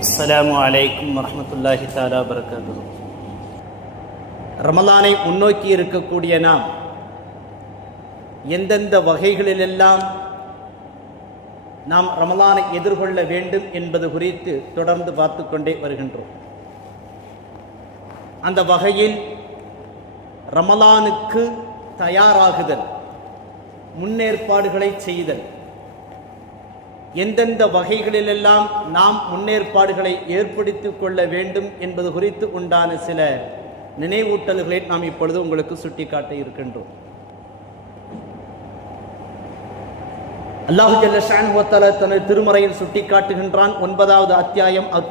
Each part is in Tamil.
அஸ்லாம் வலைக்கம் வரமத்துல்லாஹி தாலா வரகாத்து ரமலானை முன்னோக்கி இருக்கக்கூடிய நாம் எந்தெந்த வகைகளிலெல்லாம் நாம் ரமலானை எதிர்கொள்ள வேண்டும் என்பது குறித்து தொடர்ந்து பார்த்து கொண்டே வருகின்றோம். அந்த வகையில் ரமலானுக்கு தயாராகுதல் முன்னேற்பாடுகளை செய்தல் எந்தெந்த வகைகளிலெல்லாம் நாம் முன்னேற்பாடுகளை ஏற்படுத்திக் கொள்ள வேண்டும் என்பது குறித்து உண்டான சில நினைவூட்டல்களை நாம் இப்பொழுது உங்களுக்கு சுட்டிக்காட்ட இருக்கின்றோம். அல்லாஹு ஜல்ல தனது திருமறையில் சுட்டிக்காட்டுகின்றான் ஒன்பதாவது அத்தியாயம் அத்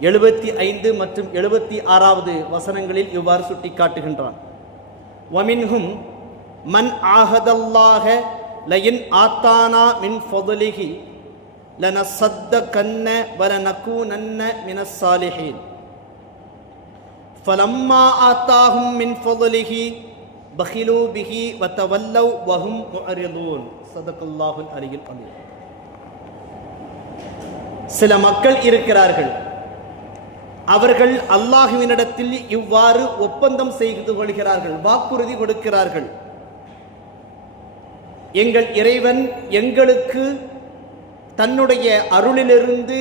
எழுபத்தி ஐந்து மற்றும் எழுபத்தி ஆறாவது வசனங்களில் இவ்வாறு சுட்டிக்காட்டுகின்றான். வமின்ஹும் மன் ஆஹதல்லாஹ லயின் ஆத்தானா மின் ஃபொதலிஹி லன சத்த கண்ண வல நக்கூ நன்ன மினசாலிஹீன் ஃபலம்மா ஆத்தாகும் மின் ஃபொதலிஹி பஹிலூ பிஹி வத்தவல்லவ் வஹும் முஅரிலூன் சதகுல்லாஹுல் அலியில் அமீர் சில மக்கள் இருக்கிறார்கள் அவர்கள் அல்லாஹுவினிடத்தில் இவ்வாறு ஒப்பந்தம் செய்து கொள்கிறார்கள் வாக்குறுதி கொடுக்கிறார்கள் எங்கள் இறைவன் எங்களுக்கு தன்னுடைய அருளிலிருந்து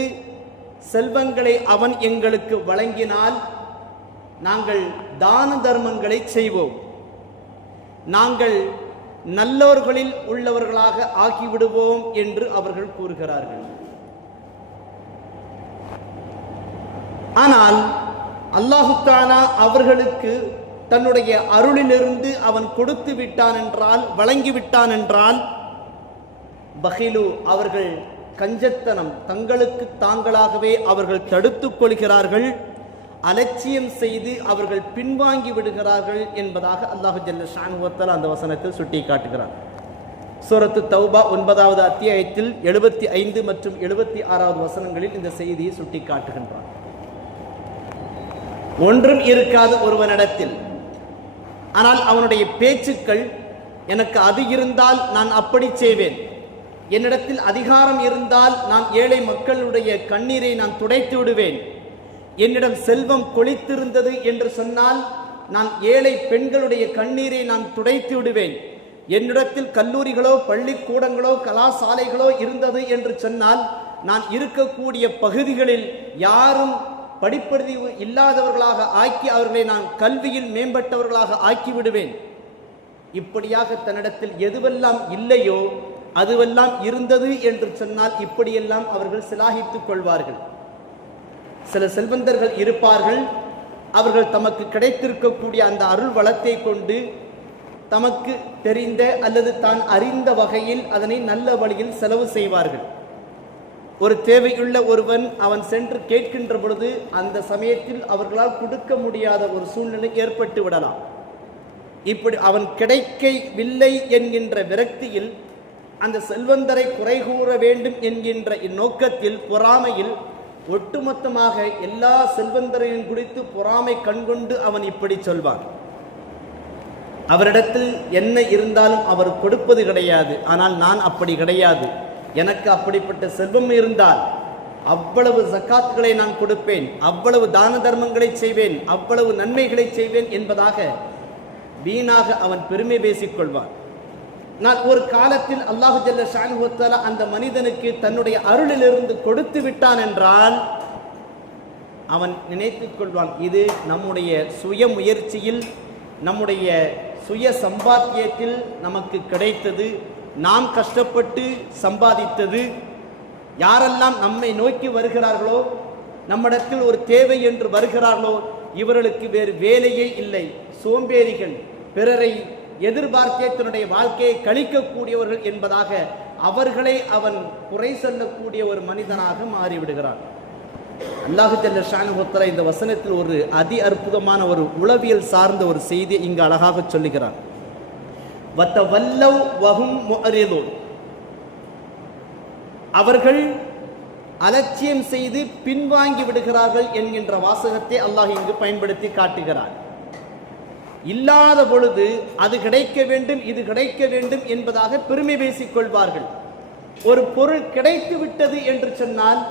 செல்வங்களை அவன் எங்களுக்கு வழங்கினால் நாங்கள் தான தர்மங்களை செய்வோம். நாங்கள் நல்லோர்களில் உள்ளவர்களாக ஆக்கிவிடுவோம் என்று அவர்கள் கூறுகிறார்கள். ஆனால் அல்லாஹுத்தானா அவர்களுக்கு தன்னுடைய அருளிலிருந்து அவன் கொடுத்து விட்டான் என்றால் வழங்கி விட்டான் என்றால் பஹிலு அவர்கள் கஞ்சத்தனம் தங்களுக்கு தாங்களாகவே அவர்கள் தடுத்துக் கொள்கிறார்கள் அலட்சியம் செய்து அவர்கள் பின்வாங்கி விடுகிறார்கள் என்பதாக அல்லாஹு ஜல்ல ஷானுவத்தால் அந்த வசனத்தில் சுட்டி காட்டுகிறார் சூரத்து தௌபா ஒன்பதாவது அத்தியாயத்தில் எழுபத்தி ஐந்து மற்றும் எழுபத்தி ஆறாவது வசனங்களில் இந்த செய்தியை சுட்டி காட்டுகின்றார் ஒன்றும் இருக்காது ஒருவனிடத்தில் ஆனால் அவனுடைய பேச்சுக்கள் எனக்கு அது இருந்தால் நான் அப்படி செய்வேன். என்னிடத்தில் அதிகாரம் இருந்தால் நான் ஏழை மக்களுடைய கண்ணீரை நான் துடைத்து விடுவேன். என்னிடம் செல்வம் கொளித்திருந்தது என்று சொன்னால் நான் ஏழை பெண்களுடைய கண்ணீரை நான் துடைத்து விடுவேன். என்னிடத்தில் கல்லூரிகளோ பள்ளிக்கூடங்களோ கலாசாலைகளோ இருந்தது என்று சொன்னால் நான் இருக்கக்கூடிய பகுதிகளில் யாரும் படிப்பறிவு இல்லாதவர்களாக ஆக்கி அவர்களை நான் கல்வியில் மேம்பட்டவர்களாக ஆக்கி விடுவேன் இப்படியாக தன்னிடத்தில் எதுவெல்லாம் இல்லையோ அதுவெல்லாம் இருந்தது என்று சொன்னால் இப்படியெல்லாம் அவர்கள் சிலாகித்துக் கொள்வார்கள். சில செல்வந்தர்கள் இருப்பார்கள். அவர்கள் தமக்கு கிடைத்திருக்கக்கூடிய அந்த அருள் வளத்தை கொண்டு தமக்கு தெரிந்த அல்லது தான் அறிந்த வகையில் அதனை நல்ல வழியில் செலவு செய்வார்கள். ஒரு தேவையுள்ள ஒருவன் அவன் சென்று கேட்கின்ற பொழுது அந்த சமயத்தில் அவர்களால் கொடுக்க முடியாத ஒரு சூழ்நிலை ஏற்பட்டு விடலாம். இப்படி அவன் கிடைக்கவில்லை என்கின்ற விரக்தியில் அந்த செல்வந்தரை குறை கூற வேண்டும் என்கின்ற இந்நோக்கத்தில் பொறாமையில் ஒட்டுமொத்தமாக எல்லா செல்வந்தரையும் குறித்து பொறாமை கண்கொண்டு அவன் இப்படி சொல்வான். அவரிடத்தில் என்ன இருந்தாலும் அவர் கொடுப்பது கிடையாது. ஆனால் நான் அப்படி கிடையாது. எனக்கு அப்படிப்பட்ட செல்வம் இருந்தால் அவ்வளவு ஜக்காத்துகளை நான் கொடுப்பேன் அவ்வளவு தான தர்மங்களை செய்வேன் அவ்வளவு நன்மைகளை செய்வேன் என்பதாக வீணாக அவன் பெருமை பேசிக் கொள்வான் நான் ஒரு காலத்தில் அல்லாஹு ஜல்ல ஷானுவத்தால அந்த மனிதனுக்கு தன்னுடைய அருளிலிருந்து கொடுத்து விட்டான் என்றால் அவன் நினைத்துக் கொள்வான் இது நம்முடைய சுய முயற்சியில் நம்முடைய சுய சம்பாத்தியத்தில் நமக்கு கிடைத்தது. நாம் கஷ்டப்பட்டு சம்பாதித்தது யாரெல்லாம் நம்மை நோக்கி வருகிறார்களோ நம்மிடத்தில் ஒரு தேவை என்று வருகிறார்களோ இவர்களுக்கு வேறு வேலையே இல்லை. சோம்பேறிகள் பிறரை எதிர்பார்த்தே தன்னுடைய வாழ்க்கையை கழிக்கக்கூடியவர்கள் என்பதாக அவர்களை அவன் குறை சொல்லக்கூடிய ஒரு மனிதனாக மாறிவிடுகிறான். அல்லாஹு ஜல்ல இந்த வசனத்தில் ஒரு அதி அற்புதமான ஒரு உளவியல் சார்ந்த ஒரு செய்தியை இங்கு அழகாக சொல்லுகிறான். அவர்கள் அலட்சியம் செய்து பின்வாங்கி விடுகிறார்கள் என்கின்ற வாசகத்தை அல்லாஹ் இங்கு பயன்படுத்தி காட்டுகிறார் இல்லாத பொழுது அது கிடைக்க வேண்டும் இது கிடைக்க வேண்டும் என்பதாக பெருமை பேசிக் கொள்வார்கள். ஒரு பொருள் கிடைத்து விட்டது என்று சொன்னால்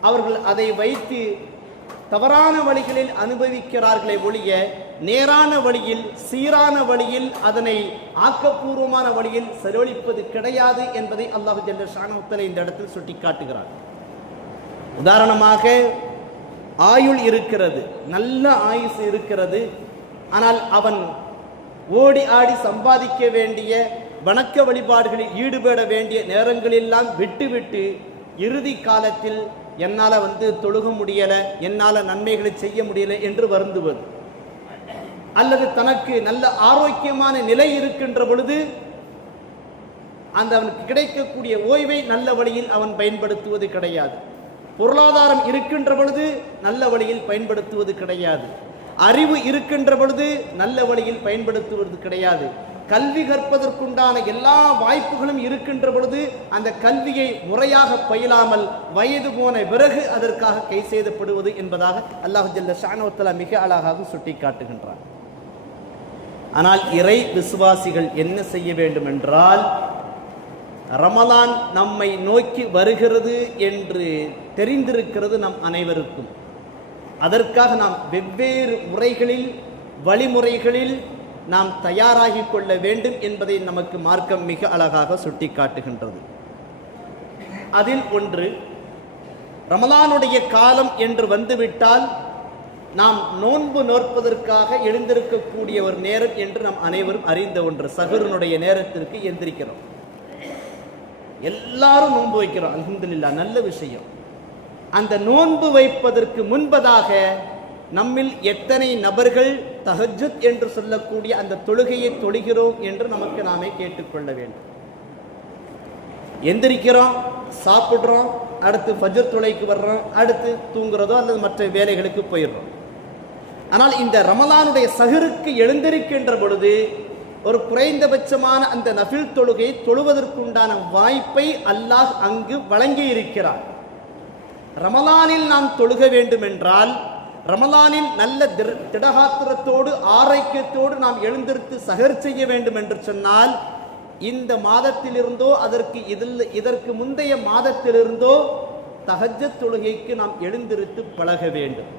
அவர்கள் அதை வைத்து தவறான வழிகளில் அனுபவிக்கிறார்களே ஒழிய நேரான வழியில் சீரான வழியில் அதனை ஆக்கப்பூர்வமான வழியில் செலவழிப்பது கிடையாது என்பதை அல்லாஹு ஜல்ல ஷானமுத்தலை இந்த இடத்தில் சுட்டிக்காட்டுகிறார். உதாரணமாக ஆயுள் இருக்கிறது நல்ல ஆயுசு இருக்கிறது ஆனால் அவன் ஓடி ஆடி சம்பாதிக்க வேண்டிய வணக்க வழிபாடுகளில் ஈடுபட வேண்டிய நேரங்களெல்லாம் விட்டுவிட்டு இறுதி காலத்தில் என்னால் வந்து தொழுக முடியலை என்னால் நன்மைகளை செய்ய முடியலை என்று வருந்துவது. அல்லது தனக்கு நல்ல ஆரோக்கியமான நிலை இருக்கின்ற பொழுது அந்த அவனுக்கு கிடைக்கக்கூடிய ஓய்வை நல்ல வழியில் அவன் பயன்படுத்துவது கிடையாது. பொருளாதாரம் இருக்கின்ற பொழுது நல்ல வழியில் பயன்படுத்துவது கிடையாது. அறிவு இருக்கின்ற பொழுது நல்ல வழியில் பயன்படுத்துவது கிடையாது. கல்வி கற்பதற்குண்டான எல்லா வாய்ப்புகளும் இருக்கின்ற பொழுது அந்த கல்வியை முறையாக பயிலாமல் வயது போன பிறகு அதற்காக கை செய்தப்படுவது என்பதாக அல்லாஹு ஜல்ல ஷானோத்தலா மிக அழகாக சுட்டி காட்டுகின்றான் ஆனால் இறை விசுவாசிகள் என்ன செய்ய வேண்டும் என்றால் ரமலான் நம்மை நோக்கி வருகிறது என்று தெரிந்திருக்கிறது நம் அனைவருக்கும். அதற்காக நாம் வெவ்வேறு முறைகளில் வழிமுறைகளில் நாம் தயாராகி கொள்ள வேண்டும் என்பதை நமக்கு மார்க்கம் மிக அழகாக சுட்டிக்காட்டுகின்றது. அதில் ஒன்று ரமலானுடைய காலம் என்று வந்துவிட்டால் நாம் நோன்பு நோற்பதற்காக எழுந்திருக்கக்கூடிய ஒரு நேரம் என்று நாம் அனைவரும் அறிந்த ஒன்று சகுரனுடைய நேரத்திற்கு எந்திரிக்கிறோம். எல்லாரும் நோன்பு வைக்கிறோம். அலமதுல்லா நல்ல விஷயம். அந்த நோன்பு வைப்பதற்கு முன்பதாக நம்மில் எத்தனை நபர்கள் தஹஜ்ஜுத் என்று சொல்லக்கூடிய அந்த தொழுகையை தொழுகிறோம் என்று நமக்கு நாமே கேட்டுக்கொள்ள வேண்டும். எந்திரிக்கிறோம் சாப்பிடுறோம் அடுத்து ஃபஜர் தொலைக்கு வர்றோம் அடுத்து தூங்குறதோ அல்லது மற்ற வேலைகளுக்கு போயிடுறோம். ஆனால் இந்த ரமலானுடைய சகருக்கு எழுந்திருக்கின்ற பொழுது ஒரு குறைந்தபட்சமான அந்த நஃபில் தொழுகை தொழுவதற்குண்டான வாய்ப்பை அல்லாஹ் அங்கு வழங்கி இருக்கிறார் ரமலானில் நாம் தொழுக வேண்டும் என்றால் ரமலானில் நல்ல திடகாத்திரத்தோடு ஆரோக்கியத்தோடு நாம் எழுந்திருத்து சகர் செய்ய வேண்டும் என்று சொன்னால் இந்த மாதத்திலிருந்தோ அதற்கு இதில் இதற்கு முந்தைய மாதத்திலிருந்தோ தஹஜ்ஜத் தொழுகைக்கு நாம் எழுந்திருத்து பழக வேண்டும்.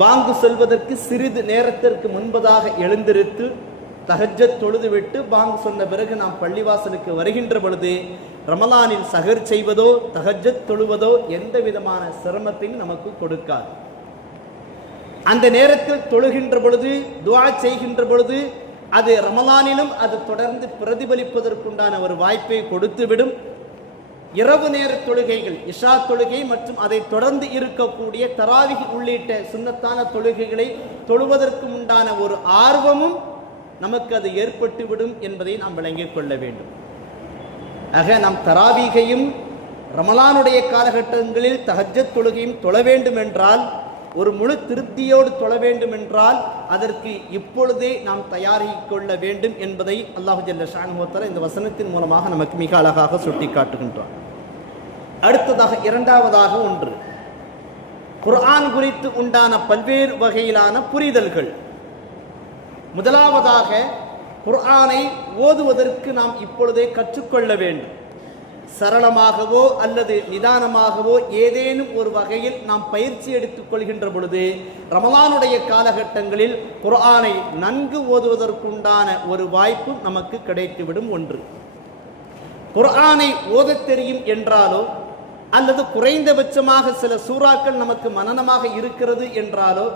பாங்கு சொல்வதற்கு சிறிது நேரத்திற்கு முன்பதாக எழுந்திருத்து தகஜ தொழுதுவிட்டு பாங்கு சொன்ன பிறகு நாம் பள்ளிவாசலுக்கு வருகின்ற பொழுது ரமலானில் சகர் செய்வதோ தகஜ தொழுவதோ எந்த விதமான சிரமத்தையும் நமக்கு கொடுக்காது. அந்த நேரத்தில் தொழுகின்ற பொழுது துவா செய்கின்ற பொழுது அது ரமலானிலும் அது தொடர்ந்து பிரதிபலிப்பதற்குண்டான ஒரு வாய்ப்பை கொடுத்துவிடும். இரவு நேர தொழுகைகள் இஷா தொழுகை மற்றும் அதை தொடர்ந்து இருக்கக்கூடிய தராவிகி உள்ளிட்ட சுண்ணத்தான தொழுகைகளை தொழுவதற்கு உண்டான ஒரு ஆர்வமும் நமக்கு அது ஏற்பட்டுவிடும் என்பதை நாம் விளங்கிக் கொள்ள வேண்டும். ஆக நாம் தராவீகையும் ரமலானுடைய காலகட்டங்களில் தஹஜத் தொழுகையும் தொழ வேண்டும் என்றால் ஒரு முழு திருப்தியோடு தொழ வேண்டும் என்றால் அதற்கு இப்பொழுதே நாம் தயாரிக் கொள்ள வேண்டும் என்பதை அல்லாஹு ஜல்ல ஷான் இந்த வசனத்தின் மூலமாக நமக்கு மிக அழகாக சுட்டிக்காட்டுகின்றார் அடுத்ததாக இரண்டாவதாக ஒன்று. குர்ஆன் குறித்து உண்டான பல்வேறு வகையிலான புரிதல்கள். முதலாவதாக குர்ஆனை ஓதுவதற்கு நாம் இப்பொழுதே கற்றுக்கொள்ள வேண்டும். சரளமாகவோ அல்லது நிதானமாகவோ ஏதேனும் ஒரு வகையில் நாம் பயிற்சி எடுத்துக் கொள்கின்ற பொழுது ரமலானுடைய காலகட்டங்களில் குர்ஆனை நன்கு ஓதுவதற்குண்டான ஒரு வாய்ப்பு நமக்கு கிடைத்துவிடும் ஒன்று. குர்ஆனை ஓதத் தெரியும் என்றாலோ அல்லது குறைந்தபட்சமாக சில சூறாக்கள் நமக்கு மனநமாக இருக்கிறது என்றாலோ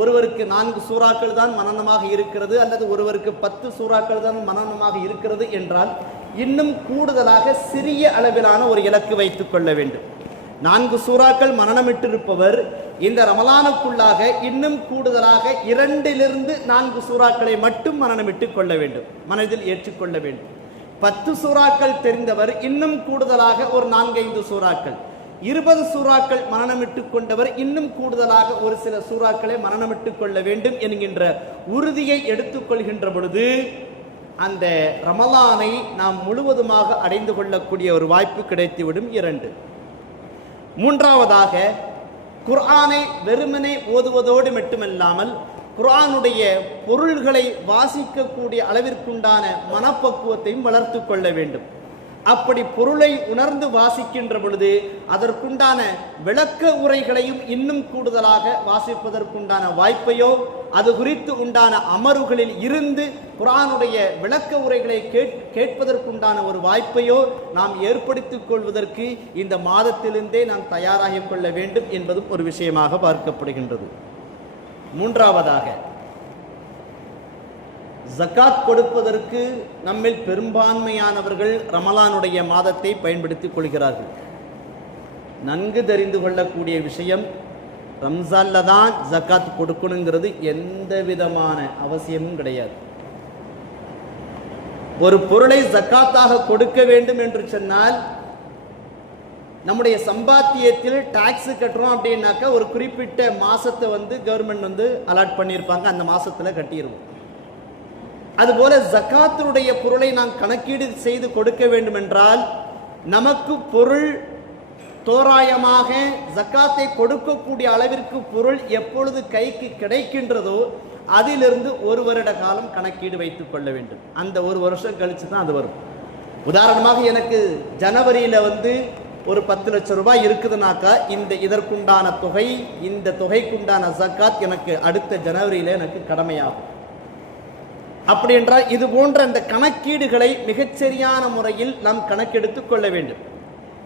ஒருவருக்கு நான்கு சூறாக்கள் தான் மனனமாக இருக்கிறது அல்லது ஒருவருக்கு பத்து சூறாக்கள் தான் மனநமாக இருக்கிறது என்றால் இன்னும் கூடுதலாக சிறிய அளவிலான ஒரு இலக்கு வைத்துக் கொள்ள வேண்டும். நான்கு சூறாக்கள் மனநமிட்டிருப்பவர் இந்த ரமலானுக்குள்ளாக இன்னும் கூடுதலாக இரண்டிலிருந்து நான்கு சூறாக்களை மட்டும் மனநமிட்டுக் கொள்ள வேண்டும். மனதில் ஏற்றுக்கொள்ள வேண்டும். பத்து சூறாக்கள் தெரிந்தவர் இன்னும் கூடுதலாக ஒரு நான்கைந்து சூறாக்கள். இருபது சூறாக்கள் மரணமிட்டு கொண்டவர் இன்னும் கூடுதலாக ஒரு சில சூறாக்களை மரணமிட்டு கொள்ள வேண்டும் என்கின்ற உறுதியை எடுத்துக்கொள்கின்ற பொழுது அந்த ரமலானை நாம் முழுவதுமாக அடைந்து கொள்ளக்கூடிய ஒரு வாய்ப்பு கிடைத்துவிடும் இரண்டு. மூன்றாவதாக குர்ஆனை வெறுமனை ஓதுவதோடு மட்டுமல்லாமல் குரானுடைய பொருள்களை வாசிக்கக்கூடிய அளவிற்குண்டான மனப்பக்குவத்தையும் வளர்த்து கொள்ள வேண்டும். அப்படி பொருளை உணர்ந்து வாசிக்கின்ற பொழுது அதற்குண்டான விளக்க உரைகளையும் இன்னும் கூடுதலாக வாசிப்பதற்குண்டான வாய்ப்பையோ அது குறித்து உண்டான அமர்வுகளில் இருந்து குரானுடைய விளக்க உரைகளை கேட் கேட்பதற்குண்டான ஒரு வாய்ப்பையோ நாம் ஏற்படுத்திக் கொள்வதற்கு இந்த மாதத்திலிருந்தே நாம் தயாராகிக் கொள்ள வேண்டும் என்பதும் ஒரு விஷயமாக பார்க்கப்படுகின்றது. மூன்றாவதாக ஜக்காத் கொடுப்பதற்கு நம்மில் பெரும்பான்மையானவர்கள் ரமலானுடைய மாதத்தை பயன்படுத்திக் கொள்கிறார்கள். நன்கு தெரிந்து கொள்ளக்கூடிய விஷயம் ரம்சானில் தான் ஜக்காத் கொடுக்கணுங்கிறது எந்த விதமான அவசியமும் கிடையாது. ஒரு பொருளை ஜக்காத்தாக கொடுக்க வேண்டும் என்று சொன்னால் நம்முடைய சம்பாத்தியத்தில் டாக்ஸ் கட்டுறோம் அப்படின்னாக்கா ஒரு குறிப்பிட்ட மாதத்தை வந்து கவர்மெண்ட் வந்து அலாட் பண்ணியிருப்பாங்க. அந்த மாதத்தில் கட்டிடுவோம் அதுபோல ஜக்காத்தினுடைய பொருளை நாம் கணக்கீடு செய்து கொடுக்க வேண்டும் என்றால் நமக்கு பொருள் தோராயமாக ஜக்காத்தை கொடுக்கக்கூடிய அளவிற்கு பொருள் எப்பொழுது கைக்கு கிடைக்கின்றதோ அதிலிருந்து ஒரு வருட காலம் கணக்கீடு வைத்துக் கொள்ள வேண்டும். அந்த ஒரு வருஷம் கழிச்சு தான் அது வரும். உதாரணமாக எனக்கு ஜனவரியில் வந்து ஒரு பத்து லட்சம் ரூபாய் இருக்குதுனாக்கா இந்த இதற்குண்டான தொகை இந்த தொகைக்குண்டான ஜக்காத் எனக்கு அடுத்த ஜனவரியில எனக்கு கடமையாகும். அப்படி என்றால் இது போன்ற அந்த கணக்கீடுகளை மிகச்சரியான முறையில் நாம் கணக்கெடுத்துக் கொள்ள வேண்டும்.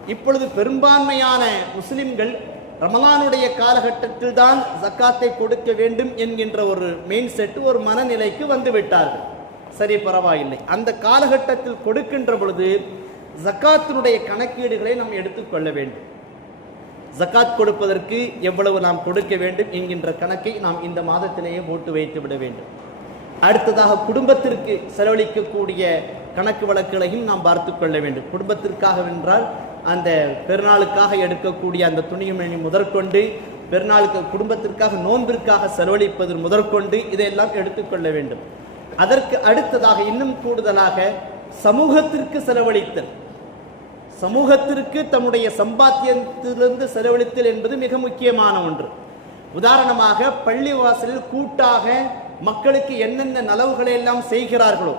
இப்பொழுது பெரும்பான்மையான முஸ்லிம்கள் ரமலானுடைய காலகட்டத்தில் தான் ஜக்காத்தை கொடுக்க வேண்டும் என்கின்ற ஒரு மெயின் செட் ஒரு மனநிலைக்கு வந்துவிட்டார்கள். சரி பரவாயில்லை. அந்த காலகட்டத்தில் கொடுக்கின்ற பொழுது ஜக்காத்தினுடைய கணக்கீடுகளை நாம் எடுத்துக்கொள்ள வேண்டும். ஜக்காத் கொடுப்பதற்கு எவ்வளவு நாம் கொடுக்க வேண்டும் என்கின்ற கணக்கை நாம் இந்த மாதத்திலேயே போட்டு வைத்து விட வேண்டும். அடுத்ததாக குடும்பத்திற்கு செலவழிக்கக்கூடிய கணக்கு வழக்குகளையும் நாம் பார்த்து கொள்ள வேண்டும். குடும்பத்திற்காக வென்றால் அந்த பெருநாளுக்காக எடுக்கக்கூடிய அந்த துணிமணி முதற்கொண்டு பெருநாளுக்கு குடும்பத்திற்காக நோன்பிற்காக செலவழிப்பது முதற்கொண்டு இதையெல்லாம் எடுத்துக்கொள்ள வேண்டும். அதற்கு அடுத்ததாக இன்னும் கூடுதலாக சமூகத்திற்கு செலவழித்தல். சமூகத்திற்கு தன்னுடைய சம்பாத்தியத்திலிருந்து செலவழித்தல் என்பது மிக முக்கியமான ஒன்று. உதாரணமாக பள்ளிவாசலில் கூட்டாக மக்களுக்கு என்னென்ன நலவுகளை எல்லாம் செய்கிறார்களோ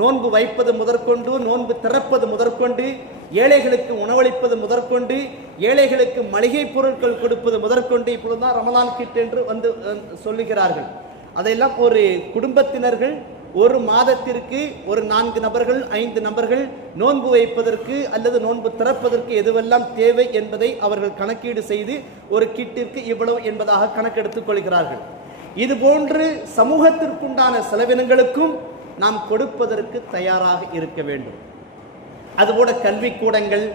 நோன்பு வைப்பது முதற்கொண்டு நோன்பு திறப்பது முதற்கொண்டு ஏழைகளுக்கு உணவளிப்பது முதற்கொண்டு ஏழைகளுக்கு மளிகை பொருட்கள் கொடுப்பது முதற்கொண்டு இப்பொழுதுதான் ரமலான் கிட் என்று வந்து சொல்லுகிறார்கள். அதையெல்லாம் ஒரு குடும்பத்தினர்கள் ஒரு மாதத்திற்கு ஒரு நான்கு நபர்கள் ஐந்து நபர்கள் நோன்பு வைப்பதற்கு அல்லது நோன்பு திறப்பதற்கு எதுவெல்லாம் தேவை என்பதை அவர்கள் கணக்கீடு செய்து ஒரு கிட்டிற்கு இவ்வளவு என்பதாக கணக்கெடுத்துக் கொள்கிறார்கள். இது போன்று சமூகத்திற்குண்டான செலவினங்களுக்கும் நாம் கொடுப்பதற்கு தயாராக இருக்க வேண்டும். அதுபோல கல்விக்கூடங்கள்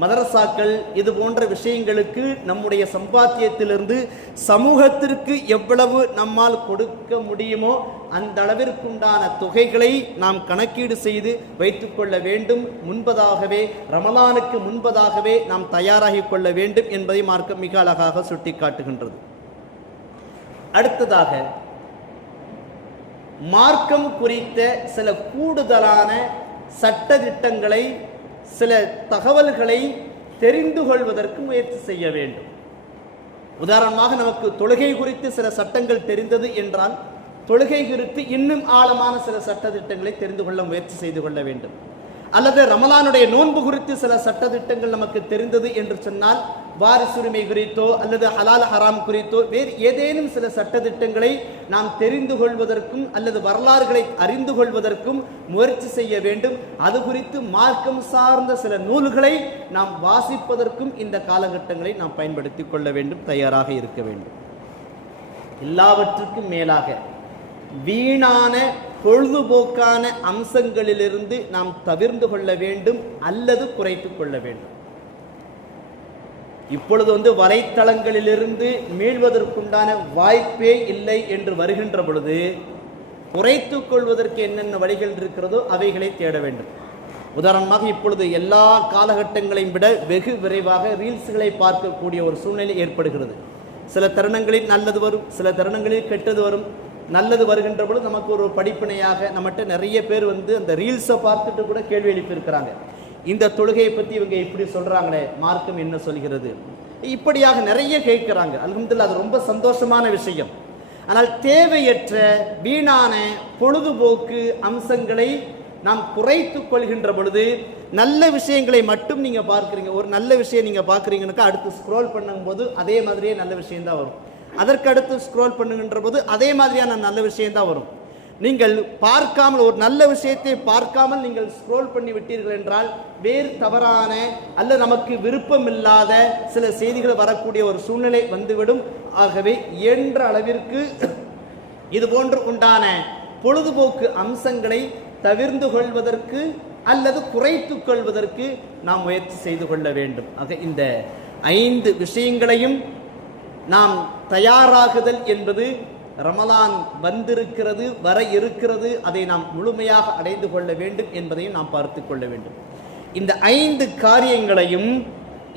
மதரசாக்கள் இது போன்ற விஷயங்களுக்கு நம்முடைய சம்பாத்தியத்திலிருந்து சமூகத்திற்கு எவ்வளவு நம்மால் கொடுக்க முடியுமோ அந்த அளவிற்குண்டான தொகைகளை நாம் கணக்கீடு செய்து வைத்துக்கொள்ள வேண்டும். முன்பதாகவே ரமலானுக்கு முன்பதாகவே நாம் தயாராகிக் கொள்ள வேண்டும் என்பதை மார்க்கம் மிக அழகாக சுட்டிக்காட்டுகின்றது. அடுத்ததாக மார்க்கம் குறித்த சில கூடுதலான சட்ட திட்டங்களை சில தகவல்களை தெரிந்து கொள்வதற்கு முயற்சி செய்ய வேண்டும். உதாரணமாக நமக்கு தொழுகை குறித்து சில சட்டங்கள் தெரிந்தது என்றால் தொழுகை குறித்து இன்னும் ஆழமான சில சட்ட திட்டங்களை தெரிந்து கொள்ள முயற்சி செய்து கொள்ள வேண்டும். அல்லது ரமலானுடைய நோன்பு குறித்து சில சட்டத்திட்டங்கள் நமக்கு தெரிந்தது என்று சொன்னால் வாரிசுரிமை குறித்தோ அல்லது ஹலால் ஹராம் குறித்தோ வேறு ஏதேனும் சில சட்டத்திட்டங்களை நாம் தெரிந்து கொள்வதற்கும் அல்லது வரலாறுகளை அறிந்து கொள்வதற்கும் முயற்சி செய்ய வேண்டும். அது குறித்து மார்க்கம் சார்ந்த சில நூல்களை நாம் வாசிப்பதற்கும் இந்த காலகட்டங்களை நாம் பயன்படுத்தி கொள்ள வேண்டும் தயாராக இருக்க வேண்டும். எல்லாவற்றுக்கும் மேலாக வீணான பொழுதுபோக்கான அம்சங்களிலிருந்து நாம் தவிர்ந்து கொள்ள வேண்டும் அல்லது குறைத்து கொள்ள வேண்டும். இப்பொழுது வந்து வலைத்தளங்களிலிருந்து மீள்வதற்குண்டான வாய்ப்பே இல்லை என்று வருகின்ற பொழுது குறைத்து கொள்வதற்கு என்னென்ன வழிகள் இருக்கிறதோ அவைகளை தேட வேண்டும். உதாரணமாக இப்பொழுது எல்லா காலகட்டங்களையும் விட வெகு விரைவாக ரீல்ஸ்களை பார்க்கக்கூடிய ஒரு சூழ்நிலை ஏற்படுகிறது. சில தருணங்களில் நல்லது வரும் சில தருணங்களில் கெட்டது வரும். நல்லது வருகின்ற பொழுது நமக்கு ஒரு படிப்பினையாக நம்மகிட்ட நிறைய பேர் வந்து அந்த ரீல்ஸை பார்த்துட்டு கூட கேள்வி எழுப்பியிருக்கிறாங்க. இந்த தொழுகையை பற்றி இவங்க இப்படி சொல்கிறாங்களே மார்க்கம் என்ன சொல்கிறது? இப்படியாக நிறைய கேட்குறாங்க. அலமதுல்லா அது ரொம்ப சந்தோஷமான விஷயம். ஆனால் தேவையற்ற வீணான பொழுதுபோக்கு அம்சங்களை நாம் குறைத்து கொள்கின்ற பொழுது நல்ல விஷயங்களை மட்டும் நீங்கள் பார்க்குறீங்க. ஒரு நல்ல விஷயம் நீங்கள் பார்க்குறீங்கனாக்கா அடுத்து ஸ்க்ரோல் பண்ணும்போது அதே மாதிரியே நல்ல விஷயம்தான் வரும். அதற்கு அடுத்து ஸ்க்ரோல் பண்ணுகின்ற போது அதே மாதிரியான நல்ல விஷயம்தான் வரும். நீங்கள் பார்க்காமல் ஒரு நல்ல விஷயத்தை பார்க்காமல் நீங்கள் ஸ்க்ரோல் பண்ணி விட்டீர்கள் என்றால் வேறு தவறான அல்ல நமக்கு விருப்பமில்லாத சில செய்திகள் வரக்கூடிய ஒரு சூழ்நிலை வந்துவிடும். ஆகவே இயன்ற அளவிற்கு இது போன்று உண்டான பொழுதுபோக்கு அம்சங்களை தவிர்ந்து கொள்வதற்கு அல்லது குறைத்து கொள்வதற்கு நாம் முயற்சி செய்து கொள்ள வேண்டும். ஆக இந்த ஐந்து விஷயங்களையும் நாம் தயாராகுதல் என்பது ரமலான் வந்திருக்கிறது வர இருக்கிறது அதை நாம் முழுமையாக அடைந்து கொள்ள வேண்டும் என்பதையும் நாம் பார்த்து கொள்ள வேண்டும். இந்த ஐந்து காரியங்களையும்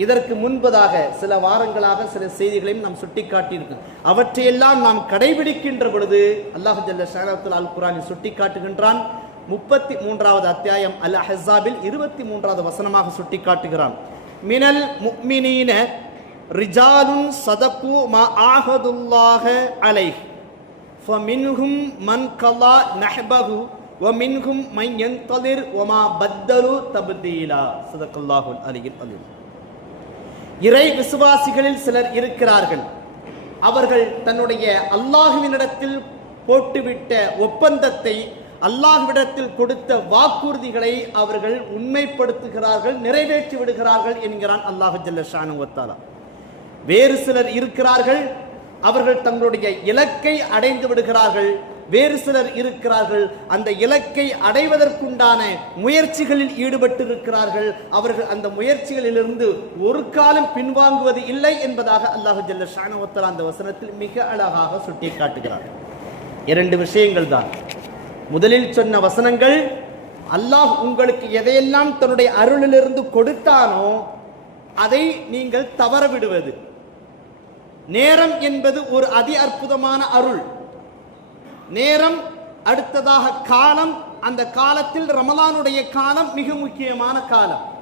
இதற்கு முன்பதாக சில வாரங்களாக சில செய்திகளையும் நாம் சுட்டிக்காட்டியிருக்கோம். அவற்றையெல்லாம் நாம் கடைபிடிக்கின்ற பொழுது அல்லாஹ் ஜல்ல ஷாரத்துல் அல் குரானில் சுட்டிக்காட்டுகின்றான். முப்பத்தி மூன்றாவது அத்தியாயம் அல் ஹசாபில் இருபத்தி மூன்றாவது வசனமாக சுட்டிக்காட்டுகிறான். மினல் முக்மினீன ரிஜாலுன் சதகு மா ஆஹதுல்லாஹ அலைஹ் فمنهم من قضى نحبه ومنهم من ينتظر وما بدلوا تبديلا صدق الله العلي العظيم இறை விசுவாசிகளில் சிலர் இருக்கிறார்கள் அவர்கள் தன்னுடைய அல்லாஹுவினிடத்தில் போட்டுவிட்ட ஒப்பந்தத்தை அல்லாஹ்விடத்தில் கொடுத்த வாக்குறுதிகளை அவர்கள் உண்மைப்படுத்துகிறார்கள் நிறைவேற்றி விடுகிறார்கள் என்கிறான் அல்லாஹு ஜல்ல ஷானுவத்தாலா வேறு சிலர் இருக்கிறார்கள் அவர்கள் தங்களுடைய இலக்கை அடைந்து விடுகிறார்கள். வேறு சிலர் இருக்கிறார்கள் அந்த இலக்கை அடைவதற்குண்டான முயற்சிகளில் ஈடுபட்டு இருக்கிறார்கள் அவர்கள் அந்த முயற்சிகளிலிருந்து ஒரு காலம் பின்வாங்குவது இல்லை என்பதாக அல்லாஹு ஜல்ல ஷானவத்தலா அந்த வசனத்தில் மிக அழகாக சுட்டி காட்டுகிறார் இரண்டு விஷயங்கள் தான். முதலில் சொன்ன வசனங்கள் அல்லாஹ் உங்களுக்கு எதையெல்லாம் தன்னுடைய அருளிலிருந்து கொடுத்தானோ அதை நீங்கள் தவற விடுவது நேரம் என்பது ஒரு அதி அற்புதமான அருள். நேரம் அடுத்ததாக காலம். அந்த காலத்தில் ரமலானுடைய காலம் மிக முக்கியமான காலம்.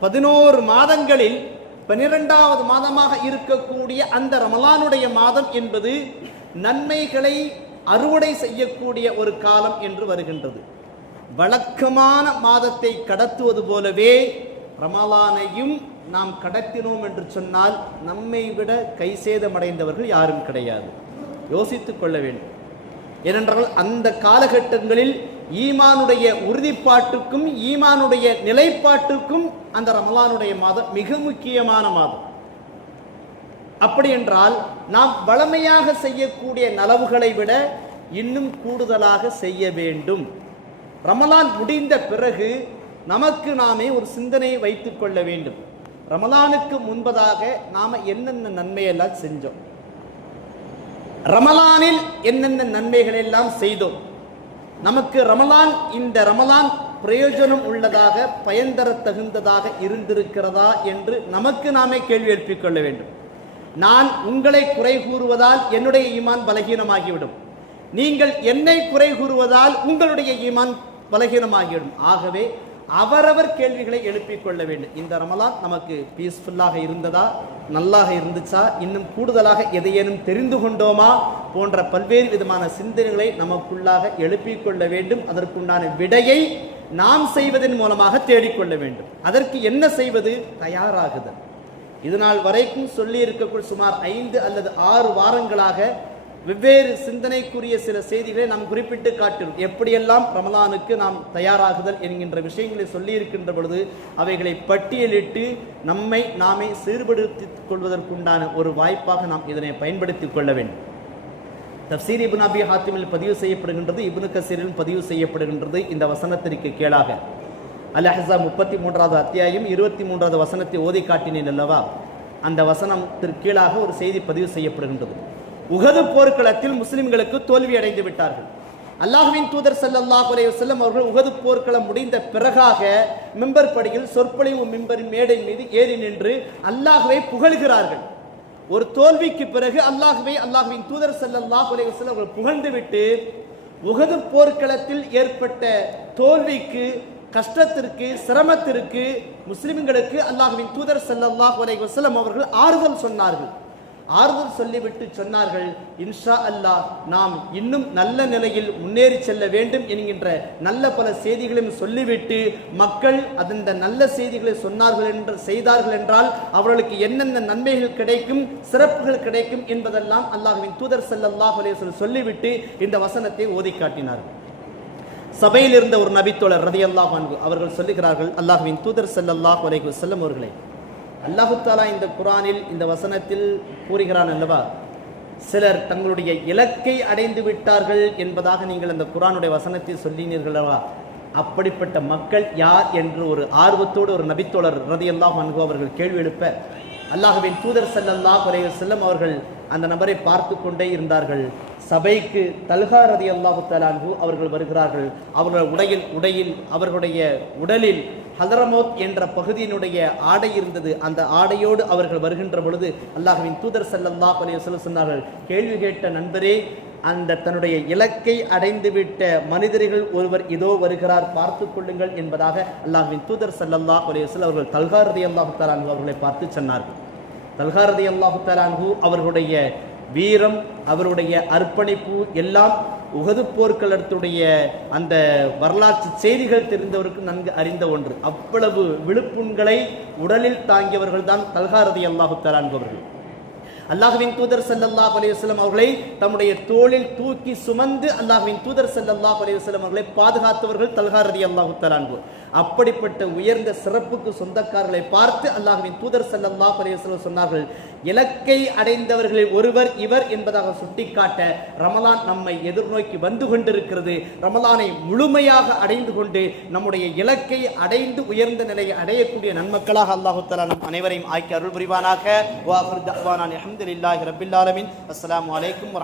பதினோரு மாதங்களில் பனிரெண்டாவது மாதமாக இருக்கக்கூடிய அந்த ரமலானுடைய மாதம் என்பது நன்மைகளை அறுவடை செய்யக்கூடிய ஒரு காலம் என்று வருகின்றது. வழக்கமான மாதத்தை கடத்துவது போலவே ரமலானையும் நாம் கடத்தினோம் என்று சொன்னால் நம்மை விட கை சேதமடைந்தவர்கள் யாரும் கிடையாது. யோசித்துக் கொள்ள வேண்டும். ஏனென்றால் அந்த காலகட்டங்களில் ஈமானுடைய உறுதிப்பாட்டுக்கும் ஈமானுடைய நிலைப்பாட்டுக்கும் அந்த ரமலானுடைய மாதம் மிக முக்கியமான மாதம். அப்படி என்றால் நாம் வளமையாக செய்யக்கூடிய நலவுகளை விட இன்னும் கூடுதலாக செய்ய வேண்டும். ரமலான் முடிந்த பிறகு நமக்கு நாமே ஒரு சிந்தனையை வைத்துக் கொள்ள வேண்டும். ரமலானுக்கு முன்பதாக நாம என்னென்ன நன்மையெல்லாம் செஞ்சோம்? ரமலானில் என்னென்ன நன்மைகள் எல்லாம் செய்தோம்? நமக்கு ரமலான் இந்த ரமலான் பிரயோஜனம் உள்ளதாக பயன் தர தகுந்ததாக இருந்திருக்கிறதா என்று நமக்கு நாமே கேள்வி எழுப்பிக் கொள்ள வேண்டும். நான் உங்களை குறை கூறுவதால் என்னுடைய ஈமான் பலகீனமாகிவிடும். நீங்கள் என்னை குறை கூறுவதால் உங்களுடைய ஈமான் பலகீனமாகிவிடும். ஆகவே அவரவர் கேள்விகளை எழுப்பிக் கொள்ள வேண்டும். இந்த ரமலான் நமக்கு பீஸ்ஃபுல்லாக இருந்ததா? நல்லாக இருந்துச்சா? இன்னும் கூடுதலாக எதையேனும் தெரிந்து கொண்டோமா? போன்ற பல்வேறு விதமான சிந்தனைகளை நமக்குள்ளாக எழுப்பிக் கொள்ள வேண்டும். அதற்குண்டான விடையை நாம் செய்வதன் மூலமாக தேடிக்கொள்ள வேண்டும். அதற்கு என்ன செய்வது? தயாராகுதல். இது நாள் வரைக்கும் சொல்லி இருக்கக்கூடிய சுமார் ஐந்து அல்லது ஆறு வாரங்களாக வெவ்வேறு சிந்தனைக்குரிய சில செய்திகளை நாம் குறிப்பிட்டு காட்டினோம். எப்படியெல்லாம் ரமலானுக்கு நாம் தயாராகுதல் என்கின்ற விஷயங்களை சொல்லி இருக்கின்ற பொழுது அவைகளை பட்டியலிட்டு நம்மை நாமே சீர்படுத்திக் கொள்வதற்குண்டான ஒரு வாய்ப்பாக நாம் இதனை பயன்படுத்தி கொள்ள வேண்டும். தப்சீர் இப்னு அபி ஹாத்திமில் பதிவு செய்யப்படுகின்றது இபுனு கசீரில் பதிவு செய்யப்படுகின்றது இந்த வசனத்திற்கு கீழாக அல் அஹ்ஸா முப்பத்தி மூன்றாவது அத்தியாயம் இருபத்தி மூன்றாவது வசனத்தை ஓதி காட்டினேன் அல்லவா? அந்த வசனத்திற்கு கீழாக ஒரு செய்தி பதிவு செய்யப்படுகின்றது. உகது போர்க்களத்தில் முஸ்லிம்களுக்கு தோல்வி அடைந்து விட்டார்கள். அல்லாஹ்வின் தூதர் சல்லாஹ் அலைஹி செல்லம் அவர்கள் உகது போர்க்களம் முடிந்த பிறகாக மிம்பர் படியில் சொற்பொழிவு மிம்பரின் மேடை மீது ஏறி நின்று அல்லாஹ்வை புகழ்கிறார்கள். ஒரு தோல்விக்கு பிறகு அல்லாஹுவை அல்லாஹ்வின் தூதர் சல்லாஹ் அலைஹி வஸல்லம் அவர்கள் புகழ்ந்துவிட்டு உகது போர்க்களத்தில் ஏற்பட்ட தோல்விக்கு கஷ்டத்திற்கு சிரமத்திற்கு முஸ்லிம்களுக்கு அல்லாஹ்வின் தூதர் சல்லாஹ் அலைஹி வஸல்லம் அவர்கள் ஆறுதல் சொன்னார்கள். ஆறுதல் சொல்லிவிட்டு சொன்னார்கள் இன்ஷா அல்லாஹ் நாம் இன்னும் நல்ல நிலையில் முன்னேறி செல்ல வேண்டும் என்கின்ற நல்ல பல செய்திகளையும் சொல்லிவிட்டு மக்கள் அந்த நல்ல செய்திகளை சொன்னார்கள் என்று செய்தார்கள் என்றால் அவர்களுக்கு என்னென்ன நன்மைகள் கிடைக்கும் சிறப்புகள் கிடைக்கும் என்பதெல்லாம் அல்லாஹுவின் தூதர் செல்லல்லாஹ் சொல்லிவிட்டு இந்த வசனத்தை ஓதி காட்டினார்கள் சபையில் இருந்த ஒரு நபித்தோழர் ரதியல்லாஹு அன்ஹு அவர்கள் சொல்லுகிறார்கள் அல்லாஹுவின் தூதர் செல்லல்லாஹ் அலைஹி வஸல்லம் அவர்களே அல்லாஹுத்தாலா இந்த குரானில் இந்த வசனத்தில் கூறுகிறான் அல்லவா? சிலர் தங்களுடைய இலக்கை அடைந்து விட்டார்கள் என்பதாக நீங்கள் அந்த குரானுடைய வசனத்தை சொல்லினீர்களவா அப்படிப்பட்ட மக்கள் யார் என்று ஒரு ஆர்வத்தோடு ஒரு நபித்தோழர் ரதியல்லாஹு அன்ஹு அவர்கள் கேள்வி எழுப்ப அல்லாஹுவின் தூதர் செல்லல்லா குறைய செல்லும் அவர்கள் அந்த நபரை பார்த்து கொண்டே இருந்தார்கள். சபைக்கு தல்கா ரதி அல்லாஹு தலான்கு அவர்கள் வருகிறார்கள். அவர்கள் உடையில் உடையில் அவர்களுடைய உடலில் ஹதரமோத் என்ற பகுதியினுடைய ஆடை இருந்தது. அந்த ஆடையோடு அவர்கள் வருகின்ற பொழுது அல்லாஹ்வின் தூதர் செல்லல்லா அலைஹி சொல்ல சொன்னார்கள் கேள்வி கேட்ட நண்பரே அந்த தன்னுடைய இலக்கை அடைந்துவிட்ட மனிதர்கள் ஒருவர் இதோ வருகிறார் பார்த்து கொள்ளுங்கள் என்பதாக அல்லாஹ்வின் தூதர் ஸல்லல்லாஹு அலைஹி அவர்கள் தல்காரதி அல்லாஹு தாலான்கு அவர்களை பார்த்து சொன்னார்கள். தல்காரதி அல்லாஹு தாலான்கு அவர்களுடைய வீரம் அவருடைய அர்ப்பணிப்பு எல்லாம் உகது போர்க்களத்துடைய அந்த வரலாற்று செய்திகள் தெரிந்தவருக்கு நன்கு அறிந்த ஒன்று. அவ்வளவு விழுப்புண்களை உடலில் தாங்கியவர்கள் தான் தல்காரதி அல்லாஹு தலான்ஹு அல்லாஹுவின் அல்லாஹ்வின் தூதர் ஸல்லல்லாஹு அலைஹி அவர்களை தம்முடைய தோளில் தூக்கி சுமந்து அல்லாஹுவின் தூதர் ஸல்லல்லாஹு அலைஹி அவர்களை பாதுகாத்தவர்கள் தல்காரதி ரலியல்லாஹு தஆலா அப்படிப்பட்ட உயர்ந்த சிறப்புக்கு சொந்தக்காரர்களை பார்த்து அல்லாஹுவின் தூதர் ஸல்லல்லாஹு அலைஹி சொன்னார்கள் இலக்கை அடைந்தவர்களில் ஒருவர் இவர் என்பதாக சுட்டிக்காட்ட ரமலான் நம்மை எதிர்நோக்கி வந்து கொண்டிருக்கிறது. ரமலானை முழுமையாக அடைந்து கொண்டு நம்முடைய இலக்கை அடைந்து உயர்ந்த நிலையை அடையக்கூடிய நன்மக்களாக அல்லாஹு தஆலா நம் அனைவரையும் ஆக்கி அருள் புரிவானாக. வாஹிர் தஅவானா அல்ஹம்துலில்லாஹி ரப்பில் ஆலமீன். அலைக்கும்